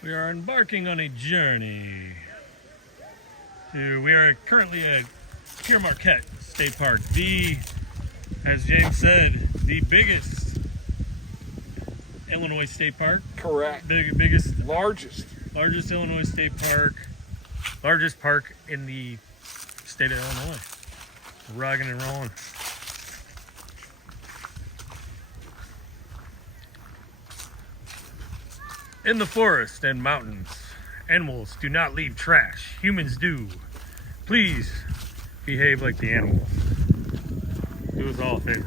We are embarking on a journey we are currently at Pier Marquette State Park, as James said, the biggest Illinois state park. Correct. Largest Illinois state park, largest park in the state of Illinois. Rocking and rolling. In the forest and mountains, animals do not leave trash. Humans do. Please behave like the animals. Do us all a favor.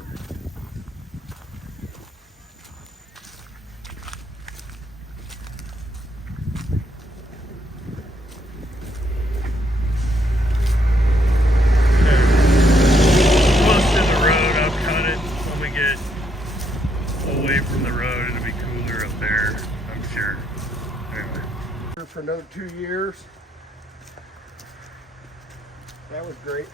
Close to the road, I'll cut it when we get away from the road. It'll be cooler up there, I'm sure. Anyway. For another 2 years. That was great.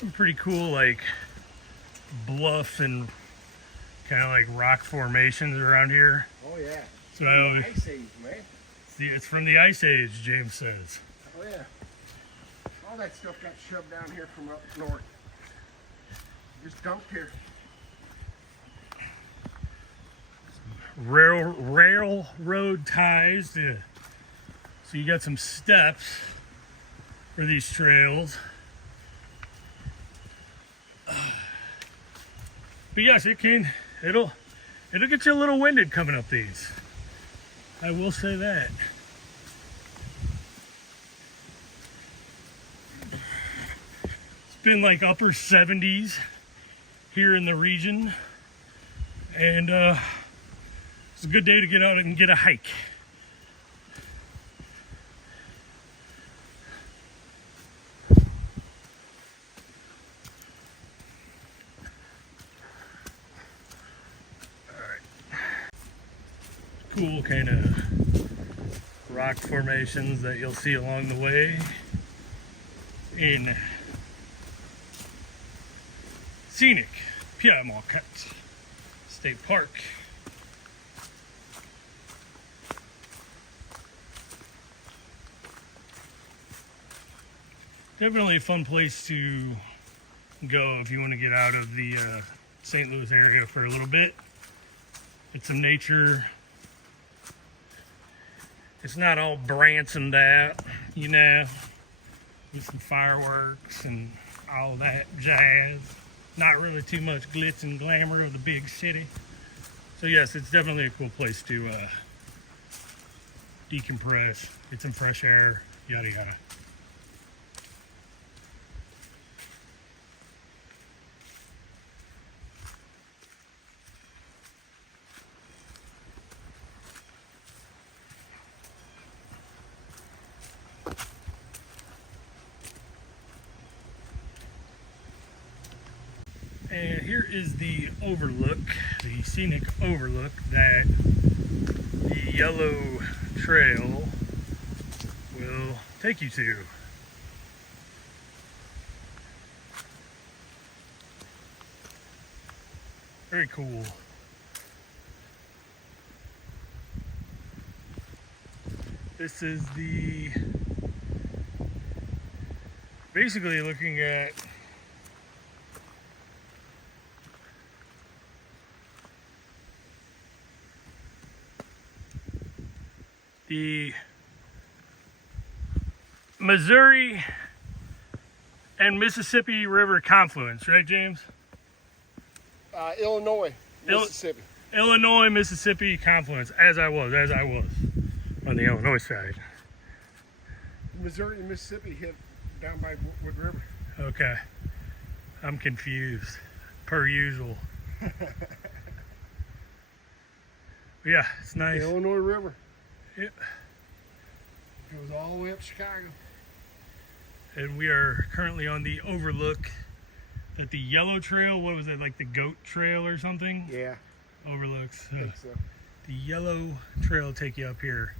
Some pretty cool, like, bluff and kind of like rock formations around here. Oh yeah. So Ice Age, man. It's from the Ice Age, James says. Oh yeah. All that stuff got shoved down here from up north. Just dumped here. Railroad ties so you got some steps for these trails. But yes, it'll get you a little winded coming up these. I will say that. It's been like upper 70s here in the region, and it's a good day to get out and get a hike. Cool kind of rock formations that you'll see along the way in scenic Pier Marquette State Park. Definitely a fun place to go if you want to get out of the St. Louis area for a little bit. Get some nature. It's not all Bransoned out, you know, with some fireworks and all that jazz. Not really too much glitz and glamour of the big city. So yes, it's definitely a cool place to decompress, get some fresh air, yada yada. And here is the overlook, the scenic overlook that the yellow trail will take you to. Very cool. This is basically looking at the Missouri and Mississippi River confluence, right, James? Illinois, Mississippi. Illinois, Mississippi confluence, as I was on the Illinois side. Missouri and Mississippi hit down by Wood River. Okay. I'm confused, per usual. Yeah, it's nice. The Illinois River. Yeah. Goes all the way up Chicago. And we are currently on the overlook at the yellow trail. What was it, like the goat trail or something? Yeah. Overlooks. I think so. The yellow trail will take you up here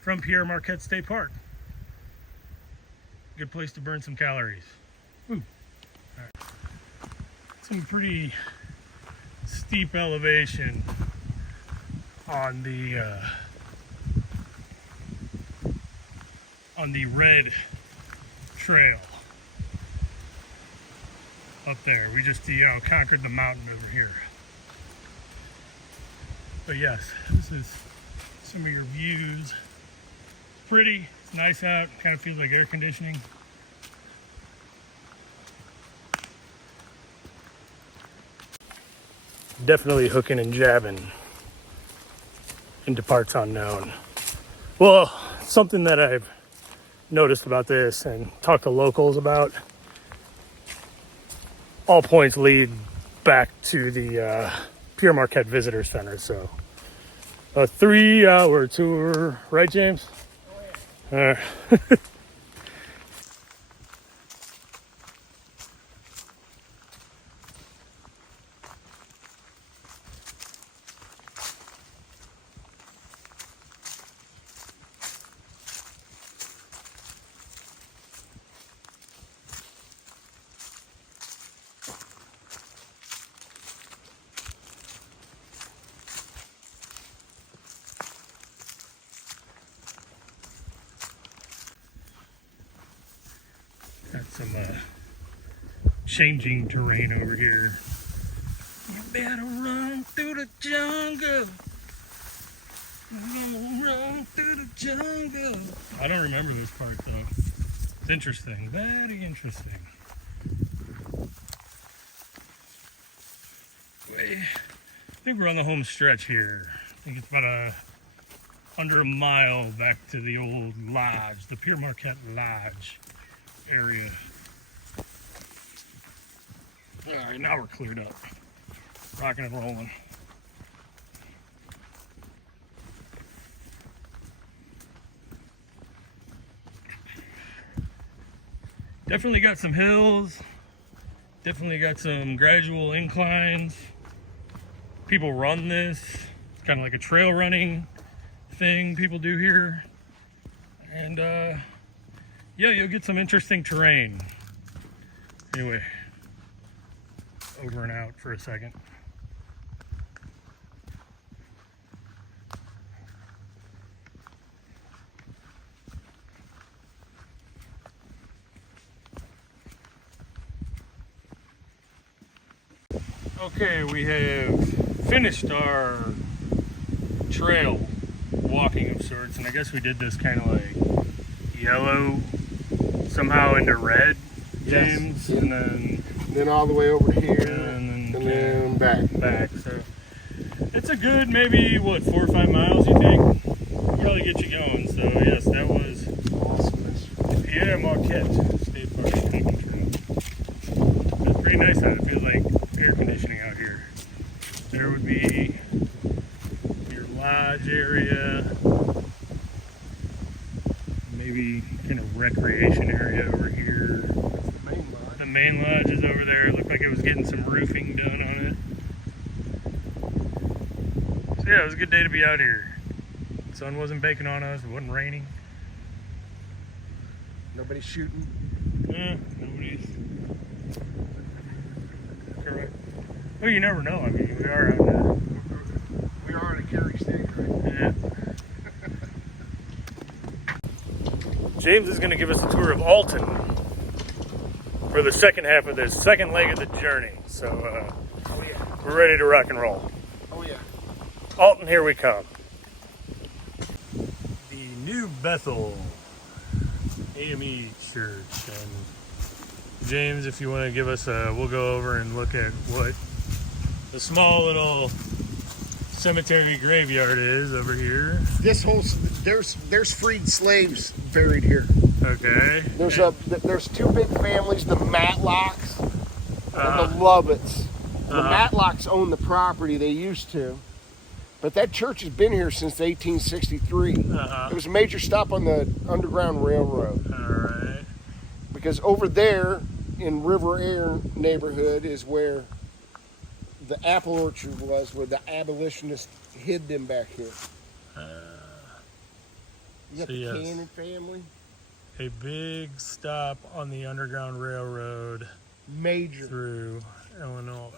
from Pier Marquette State Park. Good place to burn some calories. Ooh. All right. Some pretty steep elevation on the red trail up there. We just conquered the mountain over here. But yes, this is some of your views. Pretty, it's nice out, kind of feels like air conditioning. Definitely hooking and jabbing into parts unknown. Well, something that I've noticed about this and talked to locals about, all points lead back to the Pier Marquette Visitor Center. So a 3-hour tour, right, James? Oh, yeah. Got some changing terrain over here. You better run through the jungle. Run through the jungle. I don't remember this part though. It's interesting, very interesting. I think we're on the home stretch here. I think it's about under a mile back to the old lodge, the Pier Marquette Lodge area. All right, now we're cleared up. Rocking and rolling. Definitely got some hills. Definitely got some gradual inclines. People run this. It's kind of like a trail running thing people do here. And yeah, you'll get some interesting terrain. Anyway, over and out for a second. Okay, we have finished our trail walking of sorts, and I guess we did this kind of like yellow somehow into red, James, yes. And then all the way over here, and then back. So it's a good maybe 4 or 5 miles, you think? Probably get you going. So yes, that was Pier Marquette State Park hiking trail. It's pretty nice out. It feels like air conditioning out here. There would be your lodge area, maybe kind of recreation area over here. The main lodge is over there. It looked like it was getting some roofing done on it. So yeah, it was a good day to be out here. The sun wasn't baking on us. It wasn't raining. Nobody's shooting. Nobody's. Correct. Well, you never know. I mean, we are out there. We are in a carry state, right? Yeah. James is going to give us a tour of Alton for the second half of this second leg of the journey. So Oh yeah. we're ready to rock and roll. Oh yeah. Alton, here we come. The New Bethel AME Church. And James, if you want to give us we'll go over and look at what the small little cemetery graveyard is over here. This whole there's freed slaves buried here. Okay. There's two big families, the Matlocks and the Lovetts. The Matlocks own the property. They used to, but that church has been here since 1863. It was a major stop on the Underground Railroad. All right. Because over there in River Air neighborhood is where the apple orchard was, where the abolitionists hid them back here. You got So the yes. Cannon family. A big stop on the Underground Railroad Major. through Illinois.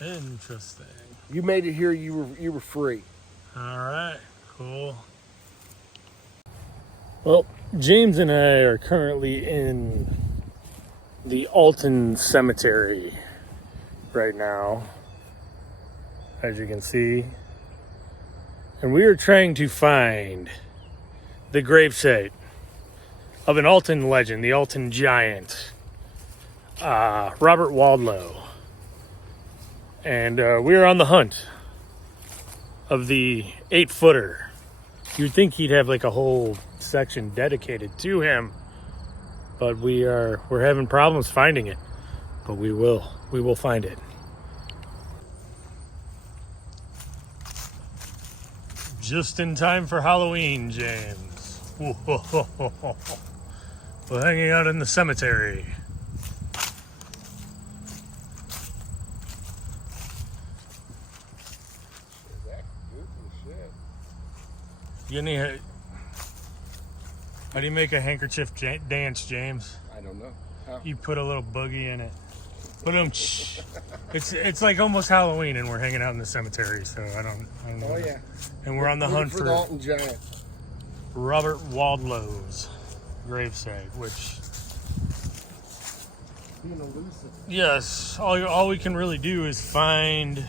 Interesting. You made it here. You were free. All right, cool. Well, James and I are currently in the Alton Cemetery right now, as you can see. And we are trying to find the gravesite of an Alton legend, the Alton giant, Robert Wadlow. And we are on the hunt of the 8-footer. You'd think he'd have like a whole section dedicated to him, but we're having problems finding it. But we will find it. Just in time for Halloween, James. We're hanging out in the cemetery. You need. How do you make a handkerchief dance, James? I don't know. How? You put a little boogie in it. It's like almost Halloween, and we're hanging out in the cemetery. So I don't know. Oh yeah. And we're on the hunt for the Alton giant. Robert Wadlow's gravesite, which. Being elusive. Yes, all we can really do is find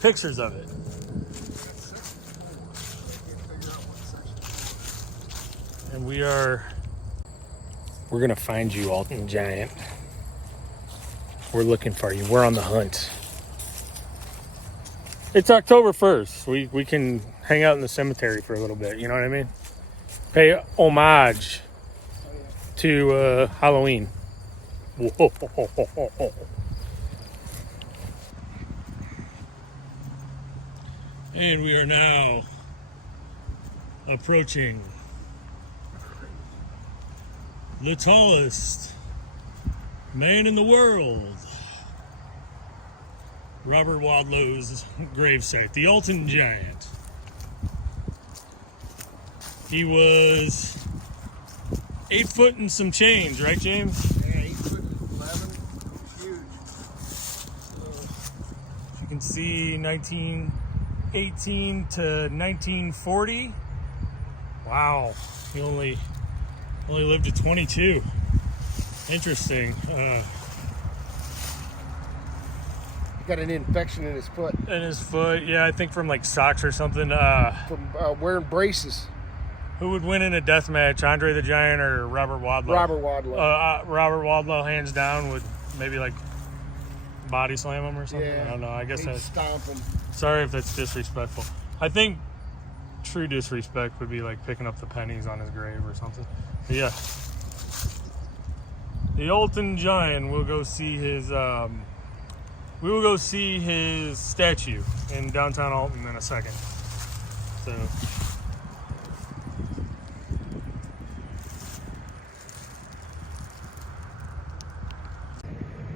pictures of it. And we're gonna find you, Alton Giant. We're looking for you. We're on the hunt. It's October 1st. We can hang out in the cemetery for a little bit, you know what I mean? Pay homage to Halloween. And we are now approaching the tallest man in the world, Robert Wadlow's gravesite, the Alton Giant. He was 8 foot and some change, right, James? Yeah, 8 foot 11. Huge. You can see 1918 to 1940. Wow, he only lived to 22. Interesting. He got an infection in his foot. In his foot, yeah, I think from like socks or something. From wearing braces. Who would win in a death match, Andre the Giant or Robert Wadlow? Robert Wadlow. Robert Wadlow, hands down, would maybe like body slam him or something. Yeah, I don't know. I guess he'd stomp him. Sorry if that's disrespectful. I think true disrespect would be like picking up the pennies on his grave or something. But yeah, the Alton Giant. We'll go see his. We will go see his statue in downtown Alton in a second. So.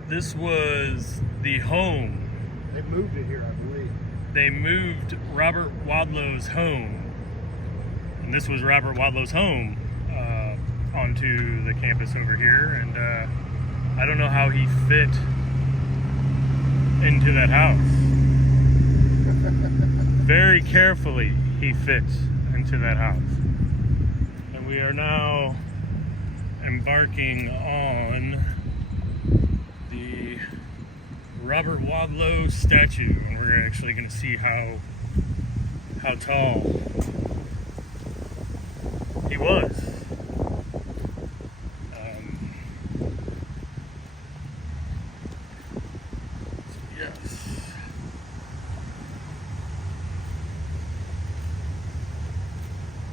This was the home. They moved it here, I believe. They moved Robert Wadlow's home, and this was Robert Wadlow's home, onto the campus over here. And I don't know how he fit into that house. Very carefully, he fits into that house. And we are now embarking on the Robert Wadlow statue, and we're actually going to see how tall he was. Yes.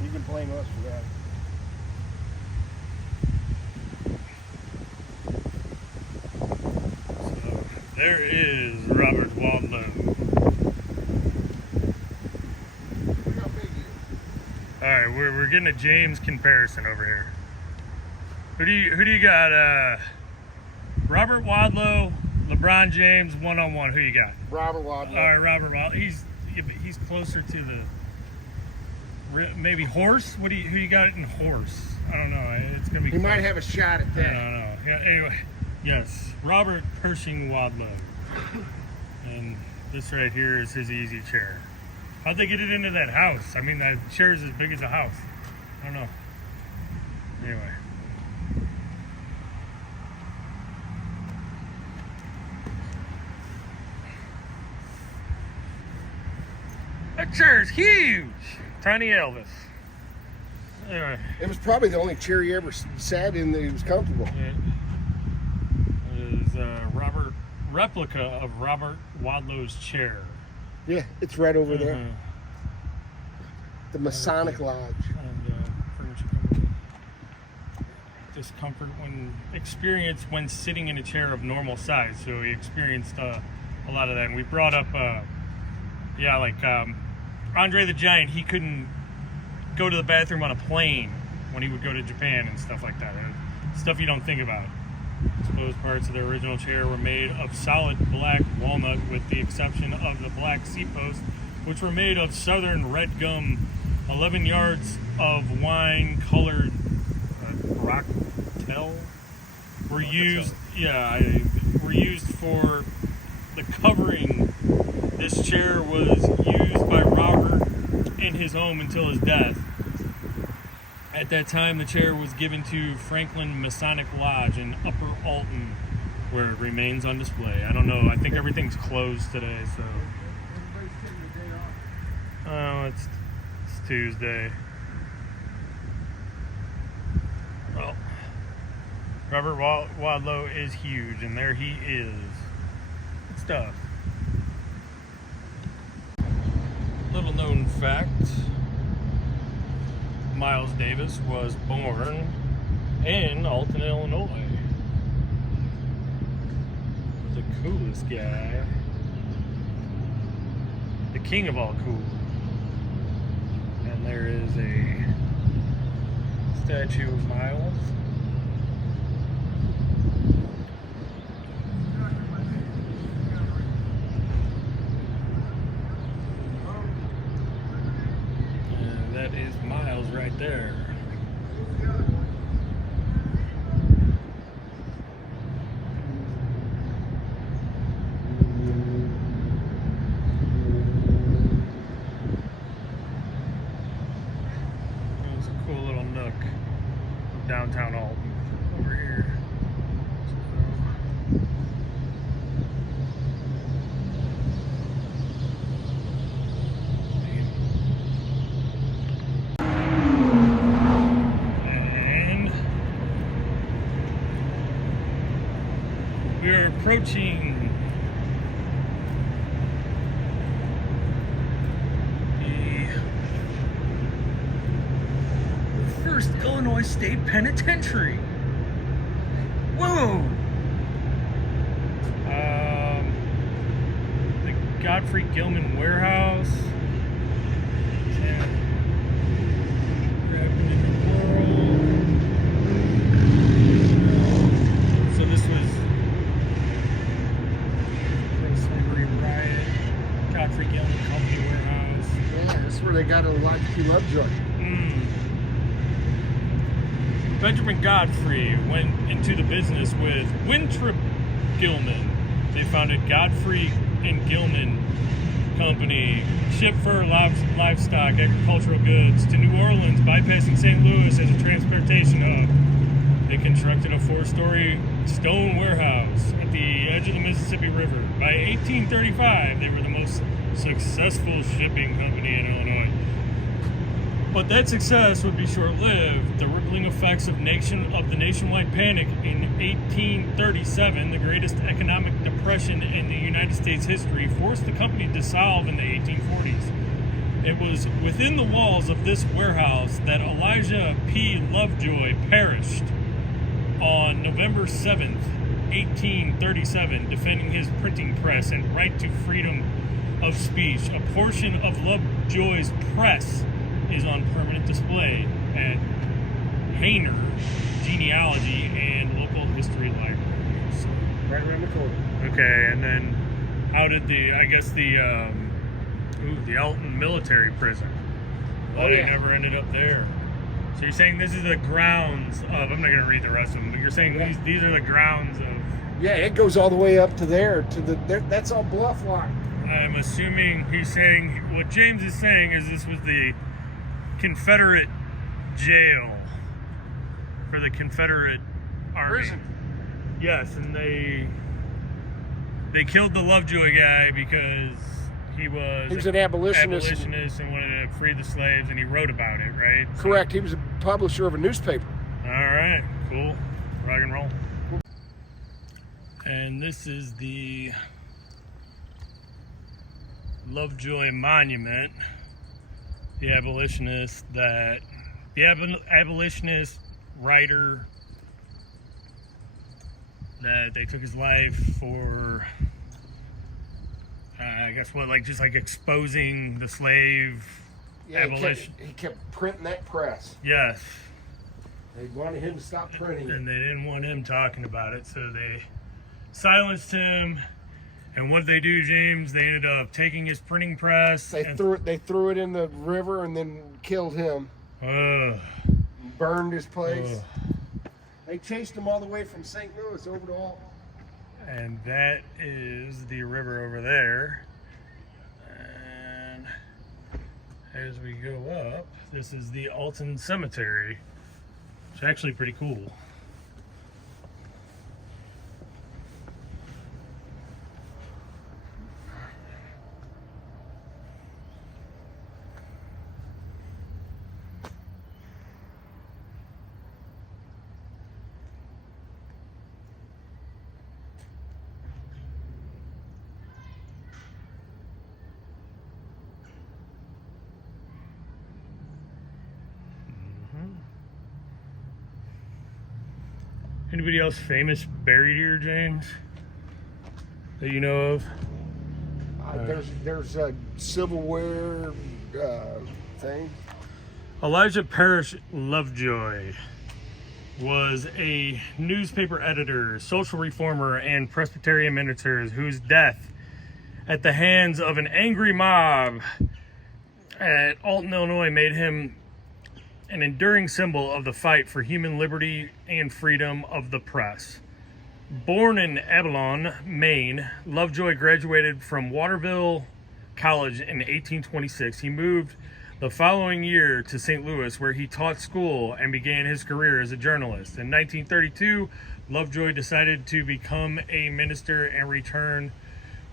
You can blame us for that. There is Robert Wadlow. Look how big he is. All right, we're getting a James comparison over here. Who do you got? Robert Wadlow, LeBron James, 1-on-1. Who you got? Robert Wadlow. All right, Robert Wadlow. He's closer to the maybe horse. Who you got in horse? I don't know. It's gonna be. He might have a shot at I that. don't know. Yeah. Anyway, Yes, Robert Pershing Wadlow. And this right here is his easy chair. How'd they get it into that house? I mean, that chair is as big as a house. I don't know. Anyway. That chair is huge. Tiny Elvis. Anyway. It was probably the only chair he ever sat in that he was comfortable. It is a replica of Robert Wadlow's chair. Yeah, it's right over there. The Masonic Lodge. And furniture company. Discomfort when sitting in a chair of normal size. So he experienced a lot of that. And we brought up, Andre the Giant. He couldn't go to the bathroom on a plane when he would go to Japan and stuff like that. Stuff you don't think about. Exposed parts of the original chair were made of solid black walnut, with the exception of the black seat posts, which were made of southern red gum. 11 yards of wine-colored Broctel were used. Were used for the covering. This chair was used by Robert in his home until his death. At that time, the chair was given to Franklin Masonic Lodge in Upper Alton, where it remains on display. I don't know. I think everything's closed today, so. Oh, it's Tuesday. Well, Robert Wadlow is huge, and there he is. Good stuff. Little known fact. Miles Davis was born in Alton, Illinois. The coolest guy. The king of all cool. And there is a statue of Miles. That is Miles right there. It's a cool little nook of downtown Alton over here. We're approaching the first Illinois State Penitentiary. Whoa! The Godfrey Gilman Warehouse. So this was Godfrey Gilman Company Warehouse. Yeah, this is where they got a Latchkey Lovejoy. Benjamin Godfrey went into the business with Winthrop Gilman. They founded Godfrey and Gilman Company, shipped fur, livestock, agricultural goods to New Orleans, bypassing St. Louis as a transportation hub. They constructed a 4-story stone warehouse at the edge of the Mississippi River. By 1835, they were the most successful shipping company in Illinois. But that success would be short-lived. The rippling effects of the nationwide panic in 1837, the greatest economic depression in the United States history, forced the company to dissolve in the 1840s. It was within the walls of this warehouse that Elijah P. Lovejoy perished on November 7th, 1837, defending his printing press and right to freedom of speech. A portion of Lovejoy's press is on permanent display at Hayner Genealogy and Local History Library. So, Right around the corner. okay, and then how did the Alton Military Prison? Oh, They yeah. never ended up there. So you're saying this is the grounds of, I'm not going to read the rest of them, but you're saying these are the grounds of... Yeah, it goes all the way up to there, that's all bluff line. I'm assuming he's saying, what James is saying is this was the Confederate jail for the Confederate Army. Prison. Yes, and they killed the Lovejoy guy because he was an abolitionist. And wanted to free the slaves, and he wrote about it, right? Correct. He was a publisher of a newspaper. All right, cool. Rock and roll. And this is the Lovejoy Monument, the abolitionist writer that they took his life for, I guess just exposing the slave abolition. He kept printing that press. Yes. They wanted him to stop printing. And they didn't want him talking about it, so they silenced him. And what did they do, James? They ended up taking his printing press. They threw it in the river and then killed him. Burned his place. They chased him all the way from St. Louis over to Alton. And that is the river over there. And as we go up, this is the Alton Cemetery. It's actually pretty cool. Anybody else famous buried here, James, that you know of? There's a silverware thing. Elijah Parrish Lovejoy was a newspaper editor, social reformer, and Presbyterian minister whose death at the hands of an angry mob at Alton, Illinois made him an enduring symbol of the fight for human liberty and freedom of the press. Born in Avalon, Maine, Lovejoy graduated from Waterville College in 1826. He moved the following year to St. Louis, where he taught school and began his career as a journalist. In 1932, Lovejoy decided to become a minister and return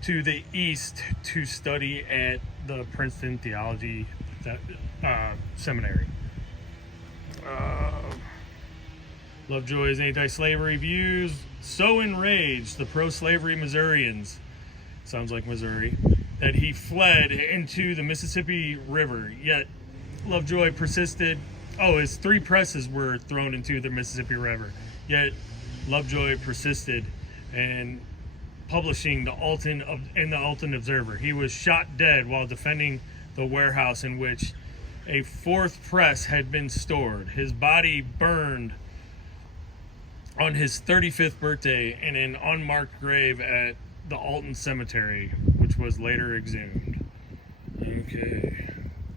to the East to study at the Princeton Theology Seminary. Lovejoy's anti-slavery views so enraged the pro-slavery Missourians, sounds like Missouri, that he fled into the Mississippi River. Yet Lovejoy persisted. His 3 presses were thrown into the Mississippi River. Yet Lovejoy persisted in publishing the Alton Observer. He was shot dead while defending the warehouse in which a 4th press had been stored. His body burned on his 35th birthday in an unmarked grave at the Alton Cemetery, which was later exhumed. Okay,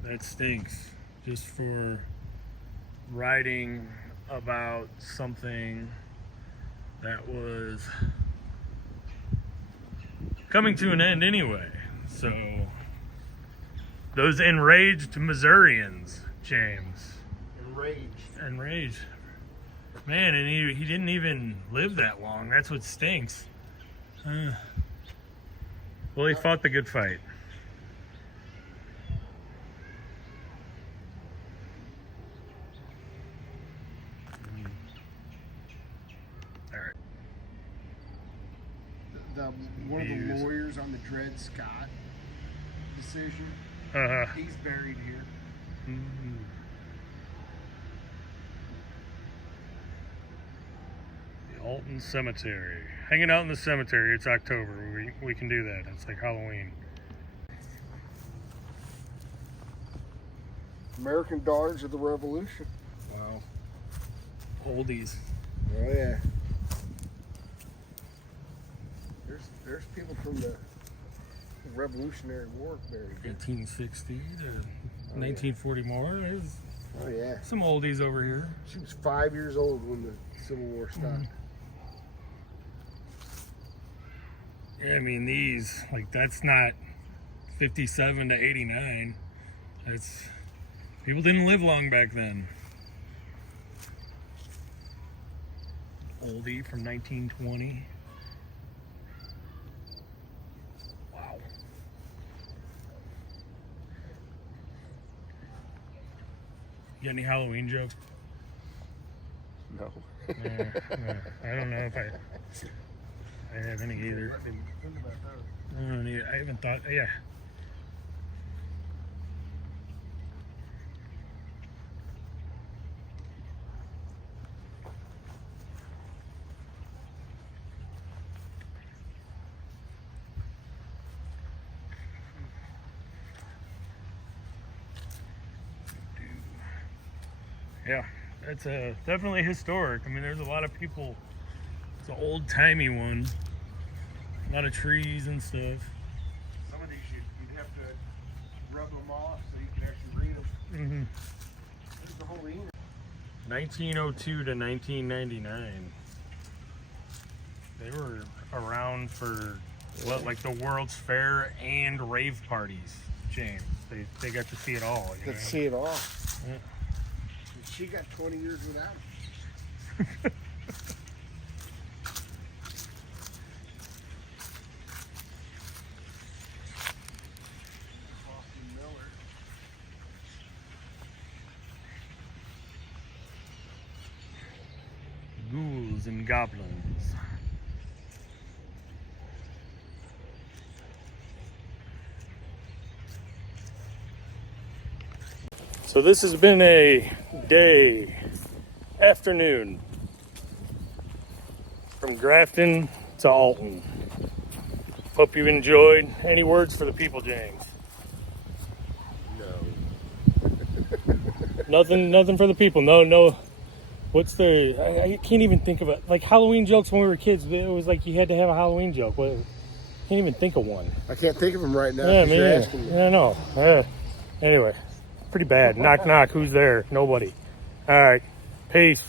that stinks. Just for writing about something that was coming to an end anyway. So those enraged Missourians, James. Enraged. Man, and he didn't even live that long. That's what stinks. Well, he fought the good fight. All right. One of the lawyers on the Dred Scott decision, he's buried here. Mm-hmm. The Alton Cemetery. Hanging out in the cemetery. It's October. We can do that. It's like Halloween. American Daughters of the Revolution. Wow. Oldies. Oh yeah. There's people from the Revolutionary War buried here. 1860 to 1940 more. Oh, yeah. Some oldies over here. She was 5 years old when the Civil War started. Yeah, I mean, these, like, that's not 57 to 89. That's, people didn't live long back then. Oldie from 1920. Wow. You got any Halloween jokes? No. I don't know if I have any either. I haven't thought. Yeah. Yeah, it's definitely historic. I mean, there's a lot of people. It's an old-timey one. A lot of trees and stuff. Some of these you'd have to rub them off so you can actually read them. There's the whole English. 1902 to 1999. They were around for what, like the World's Fair and rave parties, James. They got to see it all. You know? Let's see it all. Yeah. She got 20 years without it. Ghouls and goblins. So this has been a afternoon from Grafton to Alton. Hope you enjoyed. Any words for the people, James? No. Nothing for the people. No. What's the? I can't even think of it. Like Halloween jokes when we were kids. It was like you had to have a Halloween joke. What? Can't even think of one. I can't think of them right now. Yeah, You're asking me. I know. Anyway, pretty bad. Knock, knock. Who's there? Nobody. All right. Peace.